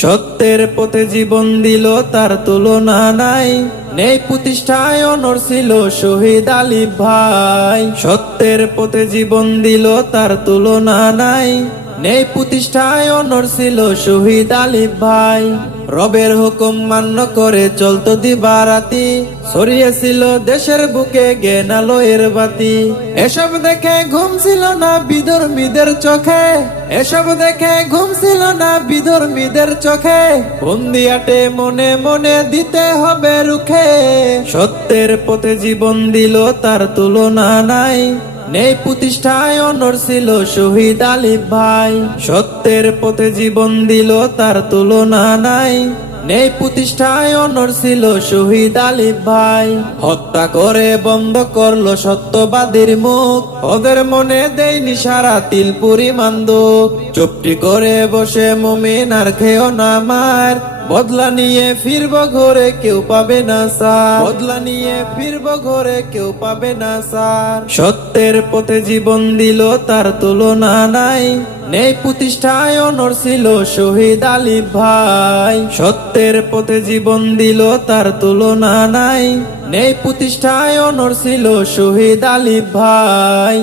সত্যের পথে জীবন দিল তার তুলনা নাই, নেই প্রতিষ্ঠায় অনর ছিল শহীদ আলিফ ভাই। সত্যের পথে জীবন দিল তার তুলনা নাই, নেই প্রতিষ্ঠায় অনর ছিল শহীদ আলিফ ভাই। রবের হুকুম মান্য করে চলতো দিবারাতি, ছড়িয়েছিল দেশের বুকে জ্ঞান আলোয়ের বাতি। এসব দেখে ঘুম ছিল না বিধর্মীদের চোখে, এসব দেখে ঘুম ছিল না বিধর্মীদের চোখে। বন্দিয়াটে মনে মনে দিতে হবে রুখে, সত্যের পথে জীবন দিল তার তুলনা নাই, নেই প্রতিষ্ঠায় অনর ছিল শহীদ আলিফ ভাই। সত্যের পথে জীবন দিল তার তুলনা নাই, নেই প্রতিষ্ঠায় অনর ছিল শহীদ আলিফ ভাই। হত্যা করে বন্ধ করলো সত্যবাদীর মুখ, ওদের মনে দেয়নি সারা তিল পরিমাণ দুঃখ। চুপটি করে বসে মুমিন আর খেও না মার, বদলা নিয়ে ফিরবো ঘরে কেউ পাবে না সার, বদলা নিয়ে ফিরবো ঘরে কেউ পাবে না সার। সত্যের পথে জীবন দিল তার তুলনা নাই, নেই প্রতিষ্ঠায় অনর ছিল শহীদ আলিফ ভাই। সত্যের পথে জীবন দিল তার তুলনা নাই, নেই প্রতিষ্ঠায় অনর ছিল শহীদ আলিফ ভাই।